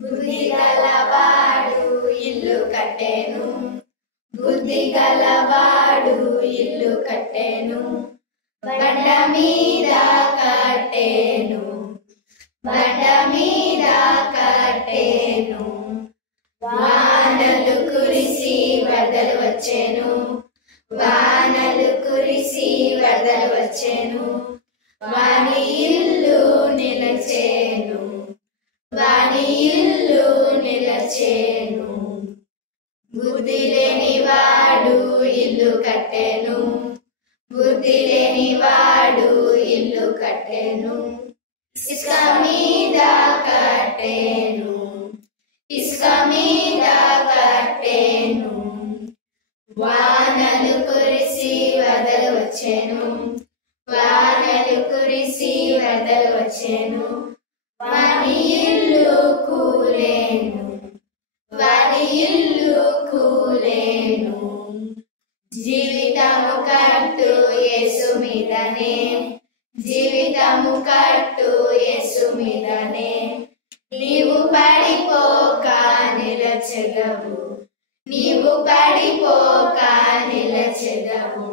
బుద్ధి గలవాడు ఇల్లు కట్టెను, బుద్ధి గలవాడు ఇల్లు కట్టెను, బండ మీద కట్టెను, బండ మీద కట్టెను. వానలు కురిసి వరదలు వచ్చెను, వానలు కురిసి వరదలు వచ్చెను, వాని ఇల్లు నిలచెను, వాని ఇల్లు నిలచెను. బుద్ధి లేని వాడు ఇల్లు కట్టెను, బుద్ధి లేని వాడు ఇల్లు కట్టెను, ఇసుక మీద కట్టెను, ఇసుక మీద కట్టెను. వానలు కురిసి వరదలు వచ్చెను, వానలు కురిసి వరదలు వచ్చెను, వాని ఇల్లు కూలెను, వాని ఇల్లు కూలెను. జీవితము కట్టు యేసు మీదనే, జీవితము కట్టు యేసు మీదనే, నీవు పడిపోక నిలచెదవు, నీవు పడిపోక నిలచెదవు.